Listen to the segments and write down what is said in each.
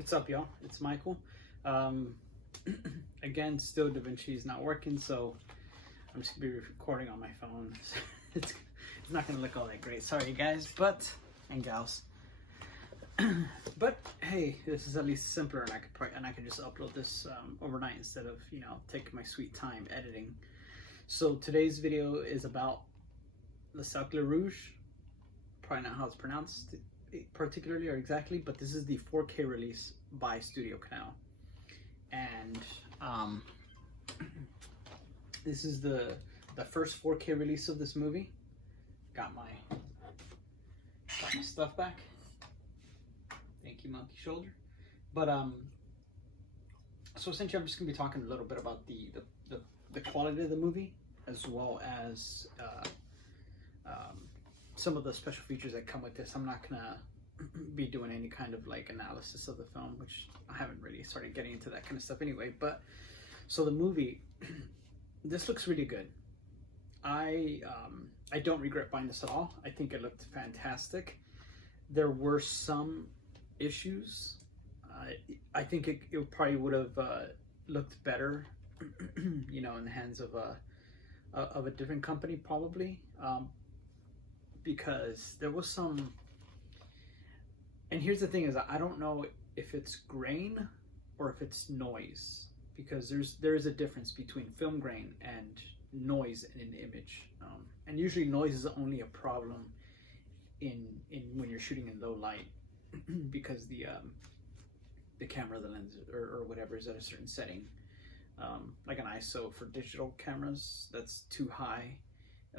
What's up, y'all? It's Michael. Um, Again, still DaVinci is not working, so I'm just gonna be recording on my phone. it's not gonna look all that great. Sorry, guys, and gals. But hey, this is at least simpler, and I could just upload this overnight instead of taking my sweet time editing. So today's video is about the Cerce Rouge. Probably not how it's pronounced particularly or exactly, but this is the 4K release by Studio Canal, and this is the first 4K release of this movie. Got my stuff back. Thank you, monkey shoulder. But so essentially, I'm just gonna be talking a little bit about the quality of the movie, as well as some of the special features that come with this. I'm not gonna be doing any kind of like analysis of the film, which I haven't really started getting into that kind of stuff anyway. But so the movie, this looks really good. I don't regret buying this at all. I think it looked fantastic. There were some issues. I think it probably would have looked better, in the hands of a different company, probably, because there was some. And here's the thing: is I don't know if it's grain or if it's noise, because there is a difference between film grain and noise in an image, and usually noise is only a problem in when you're shooting in low light, because the camera, the lens, or whatever is at a certain setting, like an ISO for digital cameras that's too high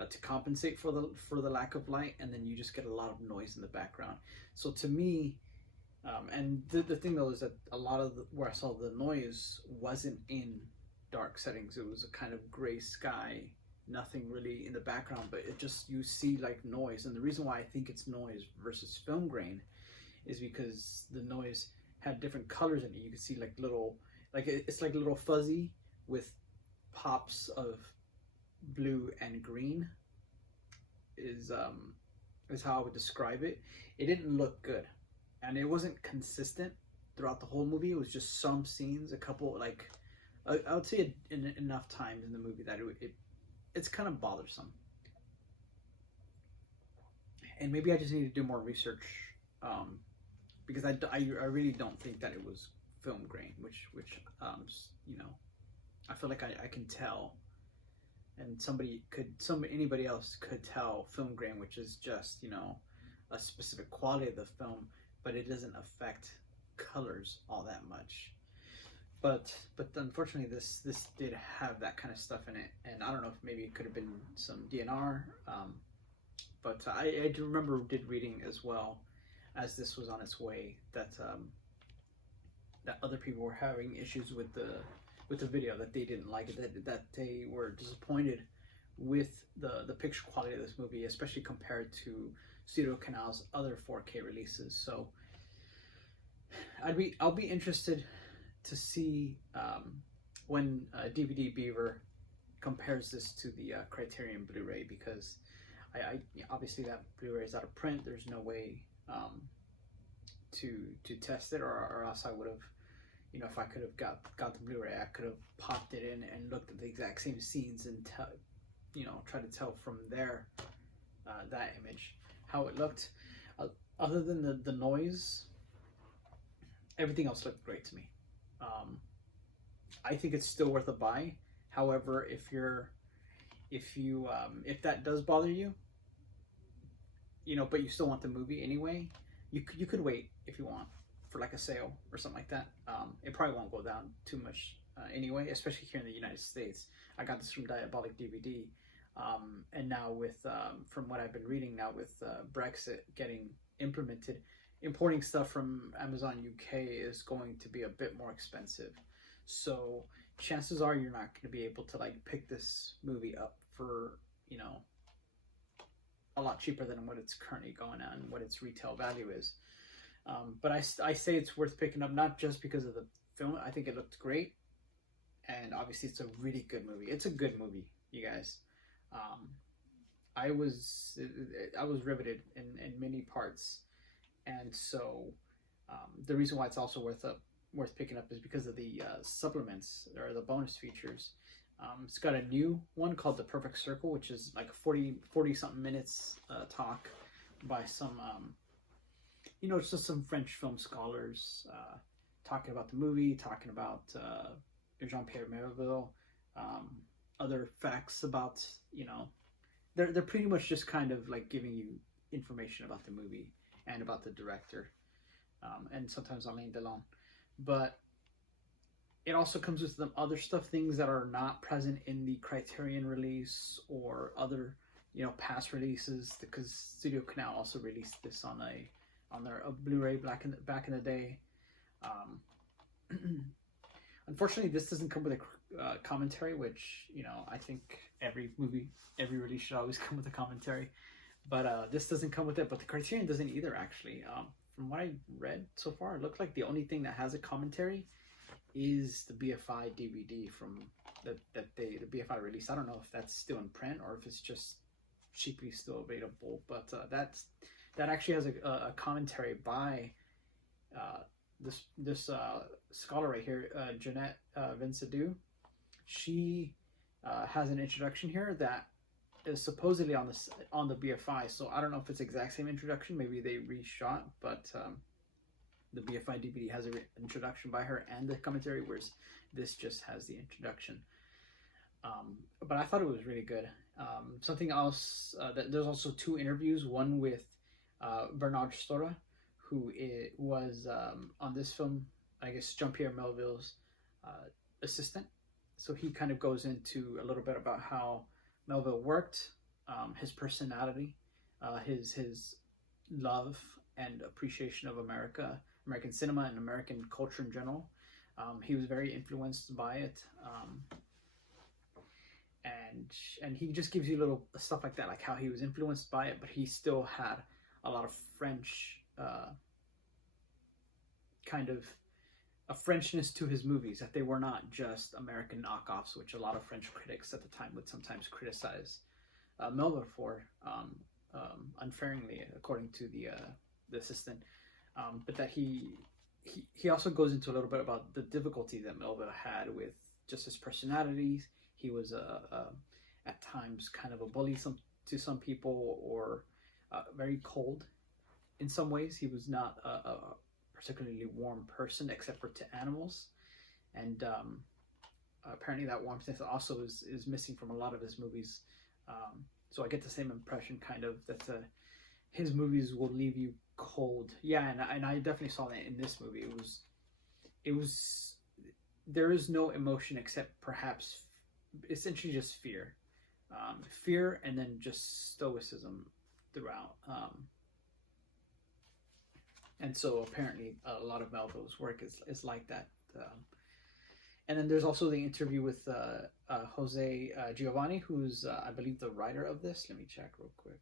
to compensate for the lack of light, and then you just get a lot of noise in the background. So to me, and the thing though is that a lot of where I saw the noise wasn't in dark settings. It was a kind of gray sky, nothing really in the background, but it just, you see like noise. And the reason why I think it's noise versus film grain is because the noise had different colors in it. You could see like little, it's like a little fuzzy with pops of blue and green is how I would describe it. It didn't look good, and it wasn't consistent throughout the whole movie. It was just some scenes, a couple, like I would say enough times in the movie that it's kind of bothersome. And maybe I just need to do more research, because I really don't think that it was film grain, which I feel like I can tell. And anybody else could tell film grain, which is just, a specific quality of the film, but it doesn't affect colors all that much. But unfortunately, this did have that kind of stuff in it, and I don't know if maybe it could have been some DNR. But I do remember reading as well, as this was on its way, that that other people were having issues with the video, that they didn't like it, that they were disappointed with the picture quality of this movie, especially compared to Studio Canal's other 4K releases. So I'll be interested to see when DVD Beaver compares this to the Criterion Blu-ray, because I obviously that Blu-ray is out of print. There's no way to test it, or else I would have, if I could have got the Blu-ray, I could have popped it in and looked at the exact same scenes and try to tell from there that image how it looked. Other than the noise, everything else looked great to me. I think it's still worth a buy. However, if that does bother you, but you still want the movie anyway, you could wait if you want for like a sale or something like that. It probably won't go down too much anyway, especially here in the United States. I got this from Diabolic DVD, and now with from what I've been reading now, with Brexit getting implemented, importing stuff from Amazon UK is going to be a bit more expensive. So chances are you're not going to be able to like pick this movie up for a lot cheaper than what it's currently going on, what its retail value is. But I say it's worth picking up, not just because of the film. I think it looked great, and obviously it's a really good movie. It's a good movie, you guys. I was riveted in many parts, and so The reason why it's also worth picking up is because of the supplements or the bonus features. It's got a new one called The Perfect Circle, which is like a 40 something minutes talk by some, it's just some French film scholars talking about the movie, talking about Jean-Pierre Melville, other facts about, they're pretty much just kind of like giving you information about the movie and about the director, and sometimes Alain Delon. But it also comes with some other stuff, things that are not present in the Criterion release or other, past releases, because Studio Canal also released this on their Blu-ray back in the day. Unfortunately, this doesn't come with a commentary, which, I think every release should always come with a commentary. But this doesn't come with it, but the Criterion doesn't either, actually. From what I read so far, it looks like the only thing that has a commentary is the BFI DVD from the BFI release. I don't know if that's still in print or if it's just cheaply still available, but that actually has a commentary by this scholar right here, Jeanette Vinsadou. She has an introduction here that is supposedly on the BFI, so I don't know if it's the exact same introduction. Maybe they reshot, but the BFI DVD has an introduction by her and the commentary, whereas this just has the introduction. But I thought it was really good. Something else, there's also 2 interviews, one with Bernard Stora, who was on this film, I guess, Jean-Pierre Melville's assistant. So he kind of goes into a little bit about how Melville worked, his personality, his love and appreciation of American cinema and American culture in general. He was very influenced by it, and he just gives you little stuff like that, like how he was influenced by it, but he still had a lot of French, kind of a Frenchness to his movies, that they were not just American knockoffs, which a lot of French critics at the time would sometimes criticize Melville for, unfairly, according to the assistant. But that he also goes into a little bit about the difficulty that Melville had with just his personalities. He was at times kind of a bully to some people, or very cold in some ways. He was not a particularly warm person, except for to animals, and apparently that warmth also is missing from a lot of his movies. So I get the same impression, kind of, that his movies will leave you cold. Yeah, and I definitely saw that in this movie. It was there is no emotion except perhaps essentially just fear, and then just stoicism throughout. And so apparently a lot of Melville's work is like that. And then there's also the interview with Jose Giovanni, who's I believe the writer of this. Let me check real quick.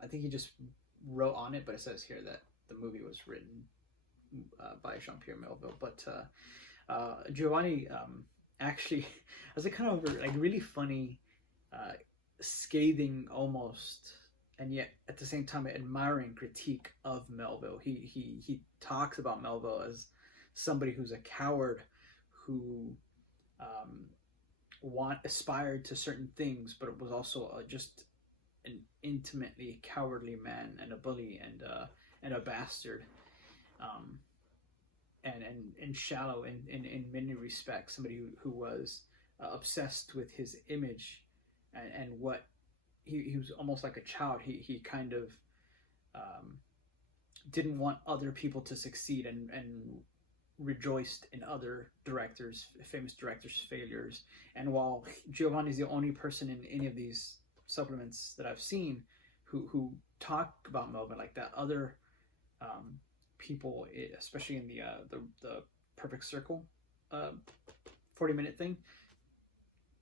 I think he just wrote on it, but it says here that the movie was written by Jean-Pierre Melville. But Giovanni actually has a kind of like really funny, scathing almost, and yet at the same time admiring critique of Melville. He talks about Melville as somebody who's a coward, who aspired to certain things, but it was also just an intimately cowardly man, and a bully, and a bastard, and shallow in many respects. Somebody who was obsessed with his image, and what he was almost like a child. He kind of didn't want other people to succeed, and rejoiced in other famous directors' failures. And while Giovanni's the only person in any of these supplements that I've seen who talk about Melville like that, other people, especially in the Perfect Circle 40-minute thing,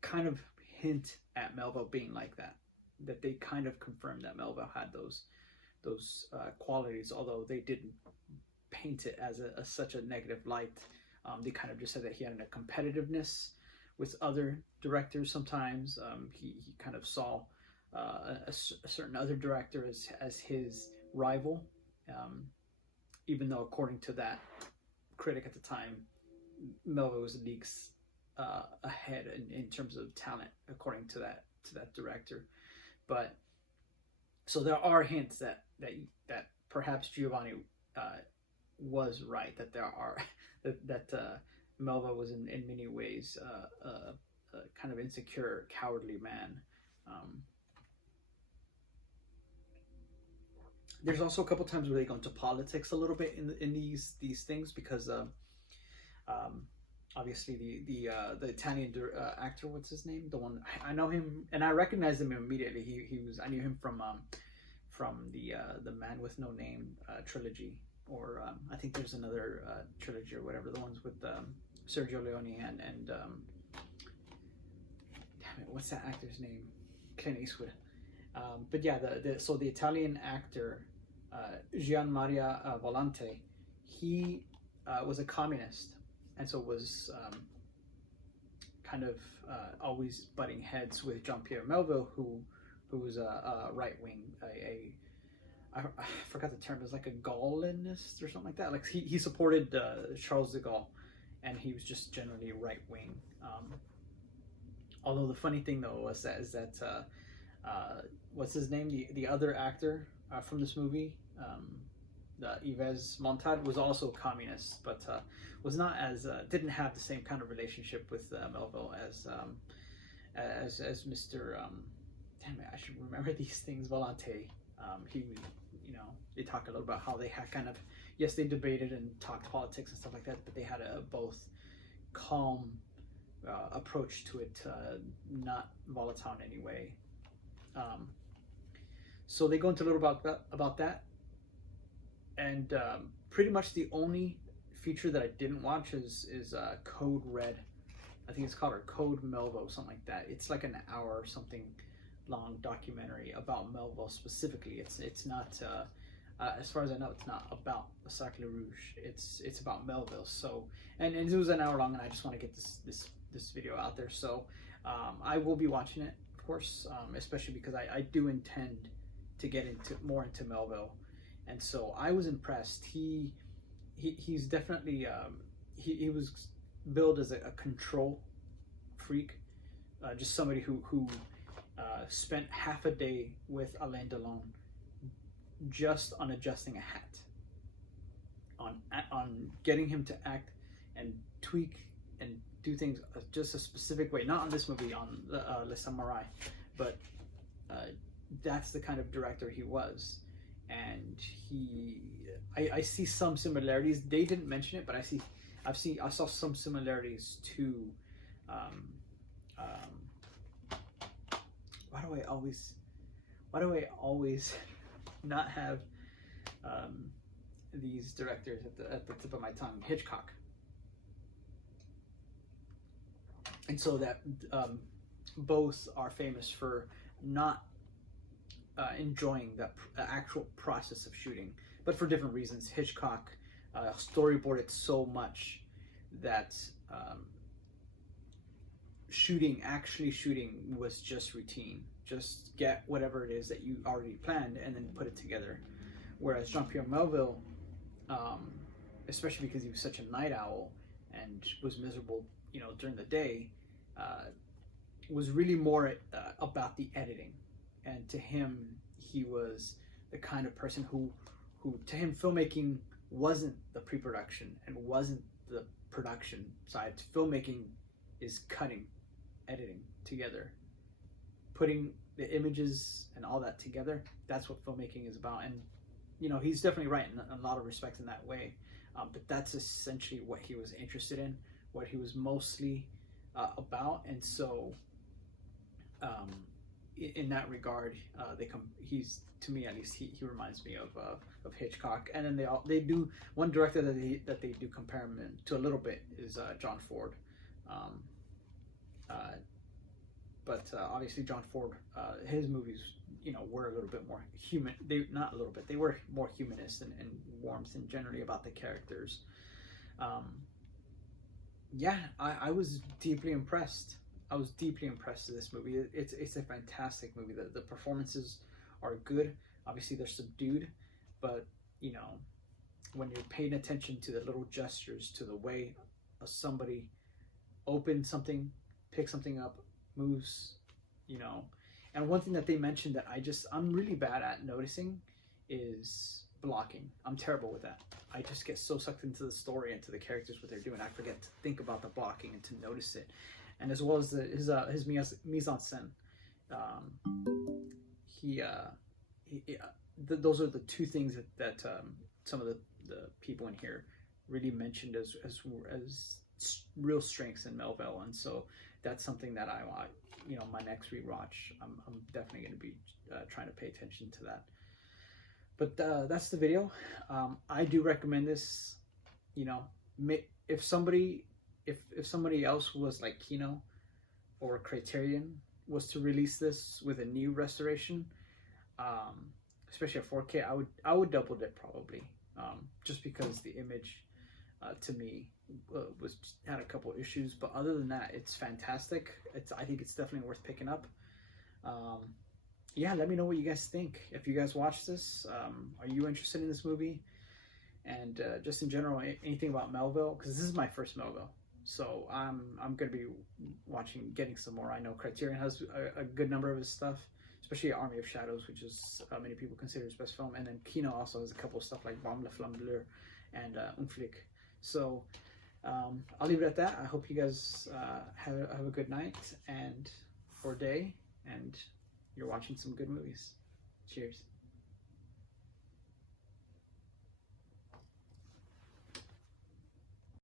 kind of hint at Melville being like that they kind of confirm that Melville had those qualities, although they didn't paint it as such a negative light. They kind of just said that he had a competitiveness with other directors. Sometimes he kind of saw a certain other director as his rival, even though according to that critic at the time, Melville was leagues ahead in terms of talent, according to that director. But so there are hints that perhaps Giovanni was right, that there are that Melville was in many ways a kind of insecure, cowardly man. There's also a couple times where they go into politics a little bit in these things, because obviously the Italian actor, what's his name? The one I know him, and I recognized him immediately. I knew him from the Man with No Name trilogy, or I think there's another trilogy or whatever, the ones with Sergio Leone and damn it, what's that actor's name? Clint Eastwood. But yeah, so the Italian actor Gian Maria Volante, he was a communist, and so was kind of always butting heads with Jean-Pierre Melville, who was a right wing, I forgot the term. It was like a Gaullinist or something like that. Like he supported Charles de Gaulle, and he was just generally right wing. Although the funny thing though was that what's his name? The other actor from this movie, Yves Montand, was also a communist, but was not as didn't have the same kind of relationship with Melville as Mr. Damn it, I should remember these things. Volante. He, they talk a little about how they had kind of, yes, they debated and talked politics and stuff like that, but they had a both calm approach to it, not volatile in any way. So they go into a little about that, and pretty much the only feature that I didn't watch is Code Red. I think it's called, or Code Melville, something like that. It's like an hour or something long documentary about Melville specifically. It's not as far as I know, it's not about the Cerce Rouge. It's about Melville. So and it was an hour long, and I just want to get this video out there. So I will be watching it, of course, especially because I do intend to get more into Melville, and so I was impressed. He's definitely he was billed as a control freak, just somebody who spent half a day with Alain Delon just on adjusting a hat, on getting him to act and tweak and do things just a specific way. Not on this movie, on Le Samurai, but that's the kind of director he was. And I see some similarities. They didn't mention it, but I saw some similarities to why do I always not have these directors at the tip of my tongue? Hitchcock. And so that both are famous for not enjoying the actual process of shooting, but for different reasons. Hitchcock storyboarded so much that actually shooting was just routine. Just get whatever it is that you already planned and then put it together. Whereas Jean-Pierre Melville, especially because he was such a night owl and was miserable, during the day, was really more about the editing. And to him, he was the kind of person who to him, filmmaking wasn't the pre-production and wasn't the production side. Filmmaking is cutting, editing together, putting the images and all that together. That's what filmmaking is about. And he's definitely right in a lot of respects in that way, but that's essentially what he was interested in, what he was mostly about. And so in that regard, he's, to me at least, he reminds me of Hitchcock. And then they do, one director that they do compare him to a little bit is John Ford. But obviously John Ford, his movies, were a little bit more human. They were more humanist and warmth and generally about the characters. Yeah, I was deeply impressed. I was deeply impressed with this movie. It's a fantastic movie. The performances are good. Obviously they're subdued, but when you're paying attention to the little gestures, to the way somebody opens something, picks something up, moves, you know. And one thing that they mentioned that I'm really bad at noticing is blocking. I'm terrible with that. I just get so sucked into the story, into the characters, what they're doing. I forget to think about the blocking and to notice it. And as well as his mise en scène. Those are the two things that some of the people in here really mentioned as real strengths in Melville. And so that's something that I want, you know, my next rewatch, I'm definitely going to be trying to pay attention to that. But that's the video. I do recommend this. You know, if somebody else was like Kino or Criterion was to release this with a new restoration, especially a 4K, I would double dip probably, just because the image to me had a couple issues, but other than that, it's fantastic. I think it's definitely worth picking up. Yeah, let me know what you guys think. If you guys watch this, are you interested in this movie? And just in general, anything about Melville, because this is my first Melville, so I'm gonna be getting some more. I know Criterion has a good number of his stuff, especially Army of Shadows, which is many people consider his best film, and then Kino also has a couple of stuff like Baume la Flamme Bleue and Un Flic. So I'll leave it at that. I hope you guys have a good night or day, and you're watching some good movies. Cheers.